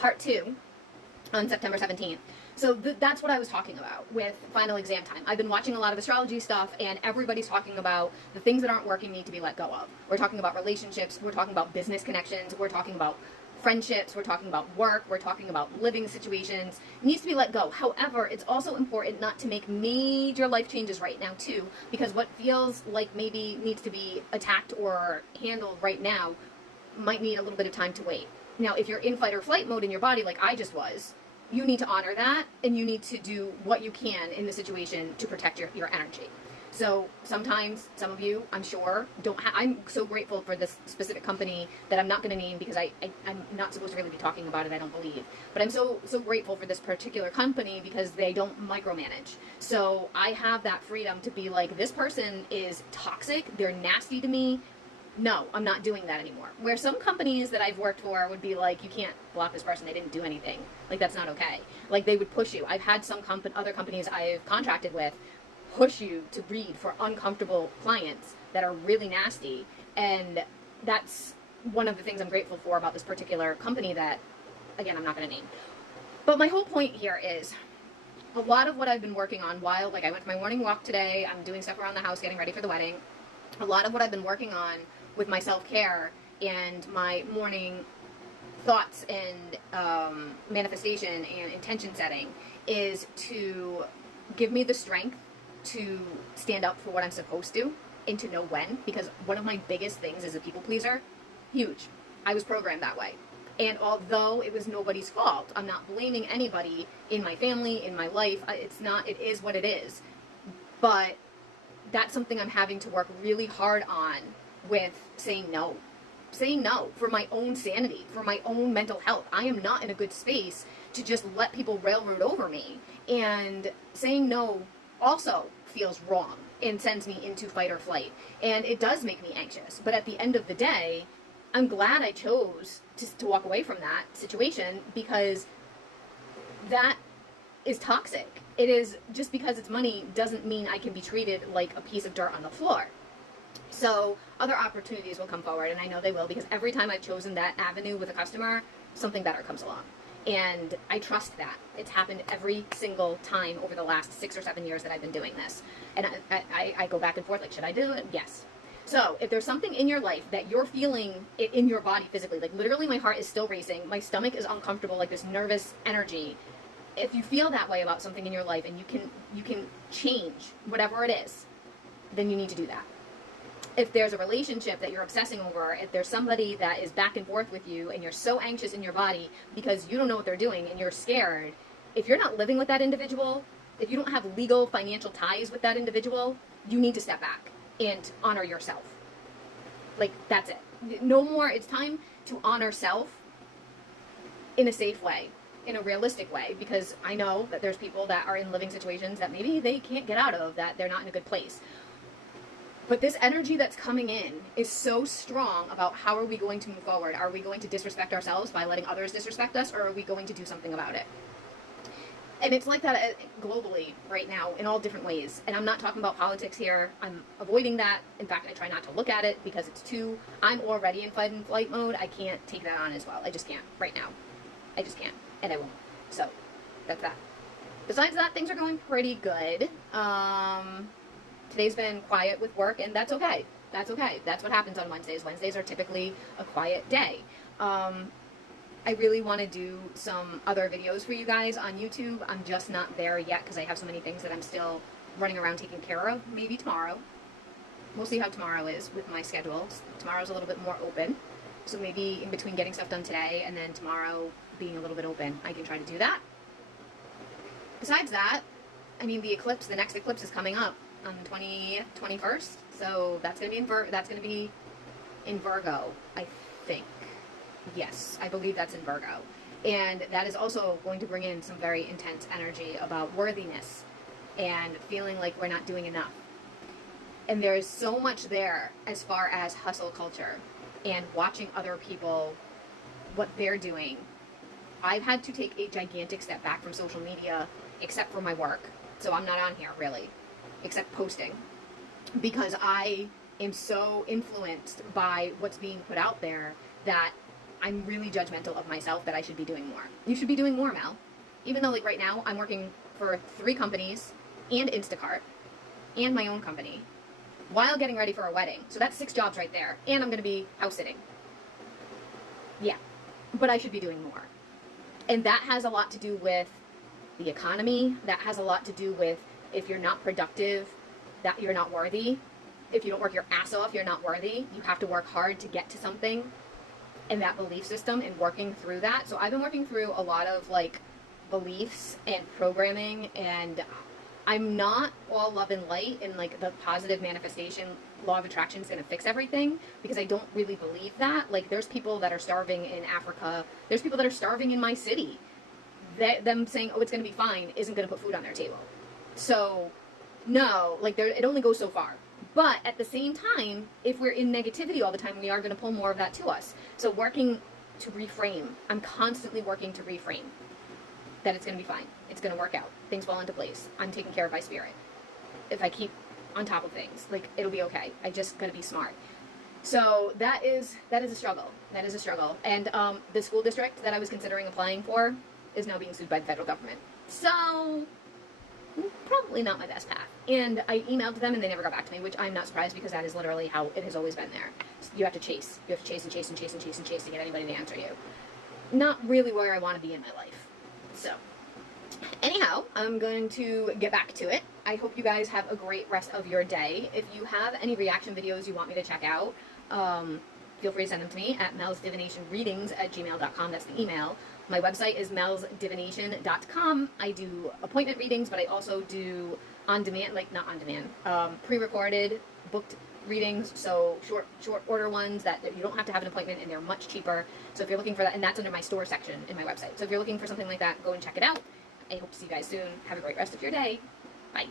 part 2 on September 17th. So that's what I was talking about with final exam time. I've been watching a lot of astrology stuff, and everybody's talking about the things that aren't working need to be let go of. We're talking about relationships, we're talking about business connections, we're talking about friendships, we're talking about work, we're talking about living situations. It needs to be let go. However, it's also important not to make major life changes right now too, because what feels like maybe needs to be attacked or handled right now might need a little bit of time to wait. Now, if you're in fight or flight mode in your body like I just was, you need to honor that, and you need to do what you can in the situation to protect your energy. So sometimes, some of you, I'm sure, I'm so grateful for this specific company that I'm not going to name because I'm not supposed to really be talking about it, I don't believe. But I'm so grateful for this particular company because they don't micromanage. So I have that freedom to be like, this person is toxic, they're nasty to me. No, I'm not doing that anymore. Where some companies that I've worked for would be like, you can't block this person, they didn't do anything. Like, that's not okay. Like, they would push you. I've had some other companies I've contracted with push you to read for uncomfortable clients that are really nasty. And that's one of the things I'm grateful for about this particular company that, again, I'm not going to name. But my whole point here is a lot of what I've been working on while, like, I went for my morning walk today, I'm doing stuff around the house, getting ready for the wedding. A lot of what I've been working on with my self-care and my morning thoughts and manifestation and intention setting is to give me the strength to stand up for what I'm supposed to and to know when, because one of my biggest things is a people pleaser. Huge. I was programmed that way. And although it was nobody's fault, I'm not blaming anybody in my family, in my life. It is what it is. But that's something I'm having to work really hard on with saying no. Saying no for my own sanity, for my own mental health. I am not in a good space to just let people railroad over me. And saying no also feels wrong and sends me into fight or flight. And it does make me anxious. But at the end of the day, I'm glad I chose to walk away from that situation, because that is toxic. It is, just because it's money doesn't mean I can be treated like a piece of dirt on the floor. So other opportunities will come forward, and I know they will, because every time I've chosen that avenue with a customer, something better comes along. And I trust that. It's happened every single time over the last 6 or 7 years that I've been doing this. And I go back and forth, like, should I do it? Yes. So if there's something in your life that you're feeling in your body physically, like literally my heart is still racing, my stomach is uncomfortable, like this nervous energy, if you feel that way about something in your life and you can change whatever it is, then you need to do that. If there's a relationship that you're obsessing over, if there's somebody that is back and forth with you and you're so anxious in your body because you don't know what they're doing and you're scared, if you're not living with that individual, if you don't have legal financial ties with that individual, you need to step back and honor yourself. Like, that's it. No more. It's time to honor self in a safe way, in a realistic way, because I know that there's people that are in living situations that maybe they can't get out of, that they're not in a good place. But this energy that's coming in is so strong about how are we going to move forward? Are we going to disrespect ourselves by letting others disrespect us, or are we going to do something about it? And it's like that globally right now in all different ways. And I'm not talking about politics here. I'm avoiding that. In fact, I try not to look at it because I'm already in fight and flight mode. I can't take that on as well. I just can't right now. I just can't. And I won't. So that's that. Besides that, things are going pretty good. Today's been quiet with work, and that's okay. That's okay. That's what happens on Wednesdays. Wednesdays are typically a quiet day. I really want to do some other videos for you guys on YouTube. I'm just not there yet because I have so many things that I'm still running around taking care of. Maybe tomorrow. We'll see how tomorrow is with my schedule. Tomorrow's a little bit more open. So maybe in between getting stuff done today and then tomorrow being a little bit open, I can try to do that. Besides that, I mean, the next eclipse is coming up on the 20th, 21st. So that's going to be in Virgo, I think. Yes, I believe that's in Virgo. And that is also going to bring in some very intense energy about worthiness and feeling like we're not doing enough. And there's so much there as far as hustle culture and watching other people, what they're doing. I've had to take a gigantic step back from social media, except for my work. So I'm not on here really, except posting, because I am so influenced by what's being put out there that I'm really judgmental of myself that I should be doing more. You should be doing more, Mel. Even though, like, right now, I'm working for 3 companies and Instacart and my own company while getting ready for a wedding. So that's 6 jobs right there. And I'm going to be house sitting. Yeah. But I should be doing more. And that has a lot to do with the economy. That has a lot to do with if you're not productive, that you're not worthy. If you don't work your ass off, you're not worthy. You have to work hard to get to something. And that belief system and working through that. So I've been working through a lot of like beliefs and programming, and I'm not all love and light and like the positive manifestation law of attraction is going to fix everything, because I don't really believe that. Like, there's people that are starving in Africa. There's people that are starving in my city. Them saying, oh, it's going to be fine, isn't going to put food on their table. So, no, like, it only goes so far. But at the same time, if we're in negativity all the time, we are going to pull more of that to us. So working to reframe. I'm constantly working to reframe that it's going to be fine. It's going to work out. Things fall into place. I'm taken care of by spirit. If I keep on top of things, like, it'll be okay. I just got to be smart. So that is a struggle. That is a struggle. And the school district that I was considering applying for is now being sued by the federal government. So probably not my best path. And I emailed them and they never got back to me, which I'm not surprised, because that is literally how it has always been there. You have to chase. You have to chase and chase and chase and chase and chase to get anybody to answer you. Not really where I want to be in my life. So, anyhow, I'm going to get back to it. I hope you guys have a great rest of your day. If you have any reaction videos you want me to check out, feel free to send them to me at melsdivinationreadings@gmail.com. That's the email. My website is melsdivination.com. I do appointment readings, but I also do on-demand, like, not on-demand, pre-recorded, booked readings, so short order ones that you don't have to have an appointment, and they're much cheaper. So if you're looking for that, and that's under my store section in my website. So if you're looking for something like that, go and check it out. I hope to see you guys soon. Have a great rest of your day. Bye.